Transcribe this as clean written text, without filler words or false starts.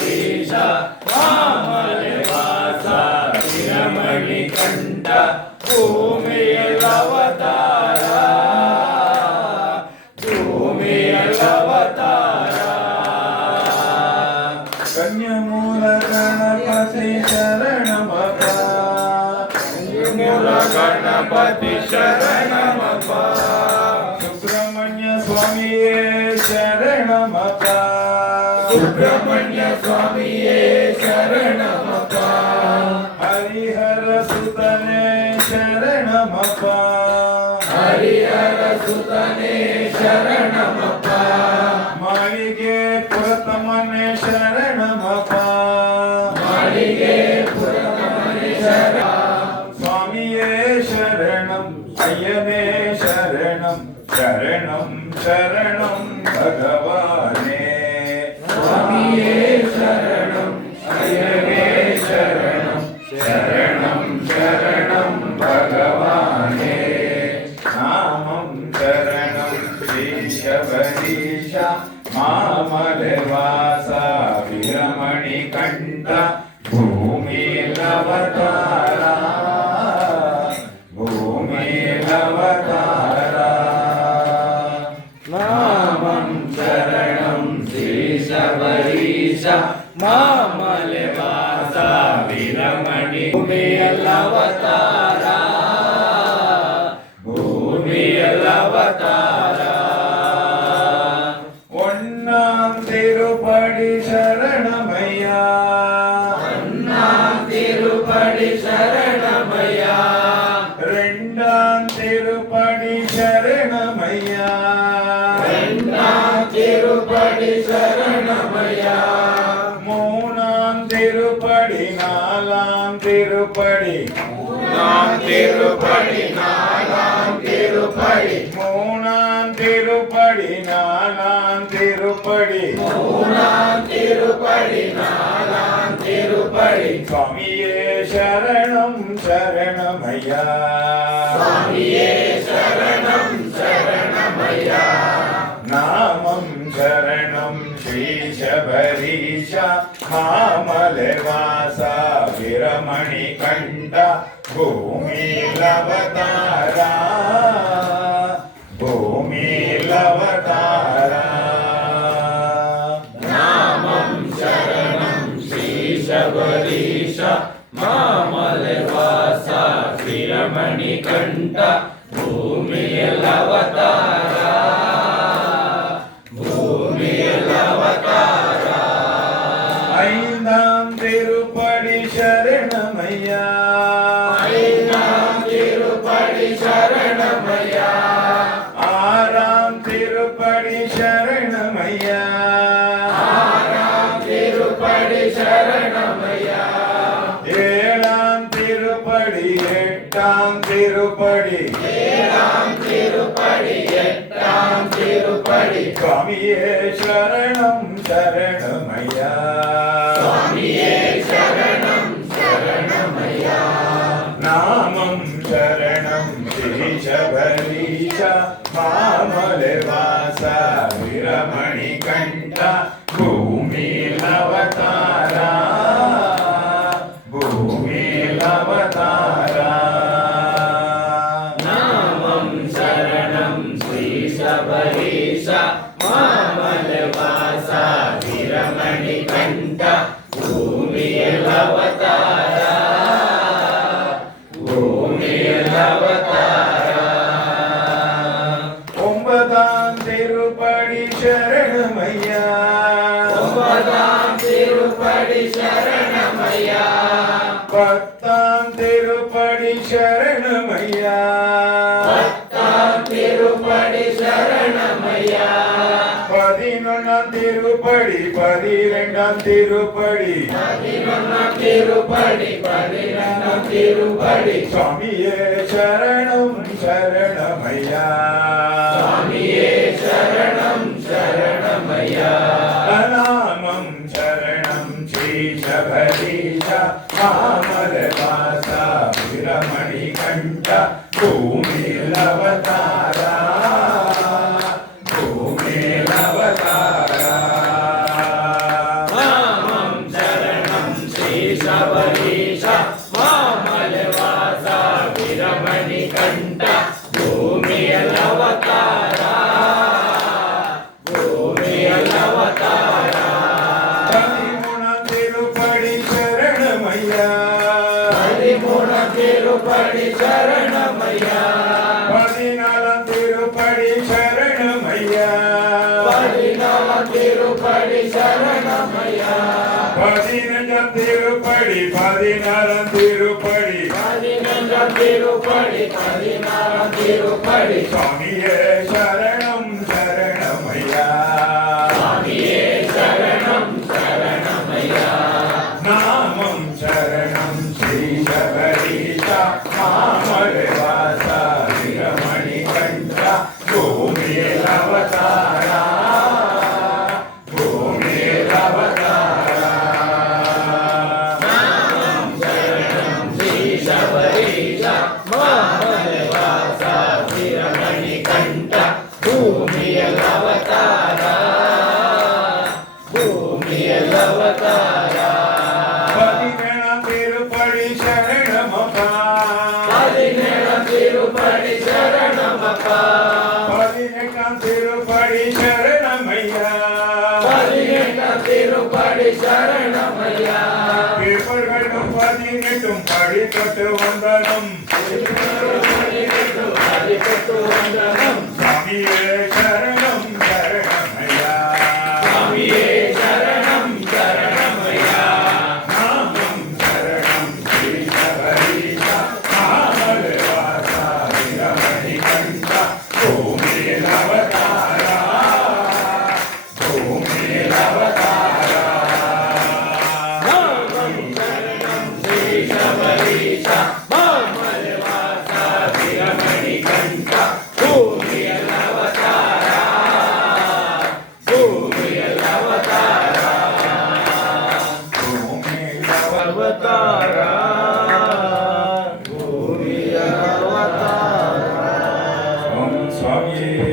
ಶಬರೀಶ ಮಾಮಲೆವಾಸ ವೀರಮಣಿ ಕಂಠ ಭೂಮಿಯಲವತಾರ ಕನ್ಯಮೂಲ ಗಣಪತಿ ಶರಣಮಪ್ಪ ಮೂಲ ಗಣಪತಿ ಶರಣಮಪ್ಪ ಸುಬ್ರಹ್ಮಣ್ಯ ಸ್ವಾಮಿಯೇ ಶರಣಮಪ್ಪ ಸುಬ್ರಹ್ಮಣ್ಯ ಸ್ವಾಮಿಯೇ ಶರಣಮಪ್ಪ ಹರಿಹರ ಸುತನೇ ಶರಣಮಪ್ಪ ಹರಿಹರ ಸುತನೇ ಶರಣಮಪ್ಪ ಮಾಳಿಗೆ ಪುರತಮನೆ ಶರಣಮಪ್ಪ ಮಾಳಿಗೆ ಪುರತಮನೆ ಶರಣ ಸ್ವಾಮಿಯೇ ಶರಣಂ ಅಯ್ಯನೇ ಶರಣಂ ಶರಣಂ ಶರಣಂ ಭಗವಾನೇ ಸ್ವಾಮಿಯೇ ಶರಣಂ ಅಯ್ಯನೇ ಶರಣಂ ಶರಣಂ ಶರಣಂ ಭಗವಾನೇ ನಾಮಂ ಶರಣಂ ಶ್ರೀ ಶಬರೀಶ ಮಾಮಲೆವಾಸ ವೀರಮಣಿ ಕಂಠ ಭೂಮಿಲವತಾರ ಭೂಮಿಲವತಾರ ನಾಮಂ ಶರಣಂ ಶ್ರೀ ಶಬರೀಶ ಮಾಮಲೆವಾಸ ವೀರಮಣಿ ಭೂಮಿಯಲವತಾರ ಭೂಮಿಯಲವತಾರ ஒன்னாம் திருப்படி சரணமையா ஒன்னாம் திருப்படி சரணமையா ரெண்டாம் திருப்படி சரணமையா ரெண்டாம் திருப்படி சரணமையா மூணாம் திருப்படி நாலாம் திருப்படி நாம் திருப்படி நாலாம் திருப்படி மூணாம் திருப்படி நாலாம் திருப்படி மூணாம் திருப்படி நாலாம் திருப்படி சுவாமியே சரணம் சரணமையா சுவாமியே சரணம் சரணமையா நாமம் சரணம் ஸ்ரீ ಶಬರೀಶ ಮಾಮಲೆವಾಸ ವೀರಮಣಿ ಕಂಠ ಭೂಮಿಲವತಾರ ಭೂಮಿಲವತಾರ ನಾಮಂ ಶರಣಂ ಶ್ರೀ ಶಬರೀಶ ಮಾಮಲೆವಾಸ ವೀರಮಣಿ ಕಂಠ ಭೂಮಿಯಲವತಾರ ಭೂಮಿಯಲವತಾರ ஐந்தாம் திருப்படி சரணமையா ஐந்தாம் திருப்படி சரணமையா ஆறாம் திருப்படி சரணமையா ஆறாம் திருப்படி சரணமையா ஏழாம் திருப்படி எட்டாம் திருப்படி ஏழாம் திருப்படி எட்டாம் திருப்படி சுவாமியே சரணம் சரணமையா சுவாமியே சரணம் சரணமையா நாமம் சரணம் ஸ்ரீ ಶಬರೀಶ ಮಾಮಲೆವಾಸ ವೀರಮಣಿ ಕಂಠ ಭೂಮಿಲವತಾರ ಭೂಮಿಲವತಾರ ನಾಮಂ ಶರಣಂ ಶ್ರೀ ಶಬರೀಶ ಮಾಮಲೆವಾಸ ವೀರಮಣಿ ಕಂಠ ಭೂಮಿಯಲವತಾರ ಭೂಮಿಯಲವತಾರ ஒன்பதாம் திருப்படி சரணமையா ஒன்பதாம் திருப்படி சரணமையா பத்தாம் திருப்படி சரணமையா பத்தாம் திருப்படி சரணமையா பதினொன்னாம் திருப்படி பனிரெண்டாம் திருப்படி பதினொன்னாம் திருப்படி பன்னிரெண்டாம் திருப்படி சுவாமியே சரணம் சரணமையா சுவாமியே சரணம் சரணமையா நாமம் சரணம் ஸ்ரீ ಶಬರೀಶ ಮಾಮಲೆವಾಸ ವೀರಮಣಿ ಕಂಠ ಭೂಮಿಲವತಾರ ಭೂಮಿಲವತಾರ ನಾಮಂ சரணமையா 14ஆம் திருப்படி சரணமையா 14ஆம் திருப்படி சரணமையா 15ஆம் திருப்படி 16ஆம் திருப்படி 15ஆம் திருப்படி 16ஆம் திருப்படி சுவாமியே சரணம் சரணமையா சுவாமியே சரணம் சரணமையா நாமம் சரணம் ஸ்ரீ சபரீஷா மாமலவாசா வீரமணி கண்டா பூமியில் அவதாரா பூமியில் அவதாரா ஸ்ரீ சபரீஷா மாமலவாசா வீரமணி கண்ட பூமியல் அவதாரா பூமியல் அவதாரா 17ஆம் திருப்படி சரணமப்பா 17ஆம் திருப்படி சரணமப்பா 18ஆம் திருப்படி சரணமையா 18ஆம் திருப்படி சரணமையா திருப்பர்களும் 18ம் படி தொட்டு வந்தனம் அடிபட்டு வந்தனம் சுவாமியே சரணம் சரணமையா சுவாமியே சரணம் சரணமையா நாமம் சரணம் ஸ்ரீ சபரீஷா மாமலவாசா வீரமணி கண்டா பூமியில் அவதாரா பூமியில் அவதாரா ஸ்ரீ சபரீஷா மாமலவாசா வீரமணி கண்ட பூமியல் அவதாரா பூமியல் அவதாரா பூமியில் அவதாரா பூமியல் அவதாரா ஓம் சுவாமியே